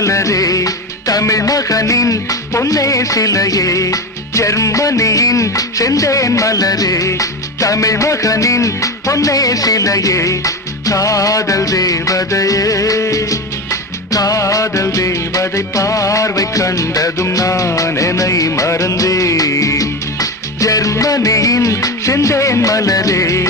மலரே, தமிழ் மகனின் பொன்னே சிலையே, ஜெர்மனியின் செந்தேன் மலரே, தமிழ் மகனின் பொன்னே சிலையே, காதல் தேவதையே, காதல் தேவதை பார்வை கண்டதும் நான் என்னை மறந்தேன். ஜெர்மனியின் செந்தேன் மலரே.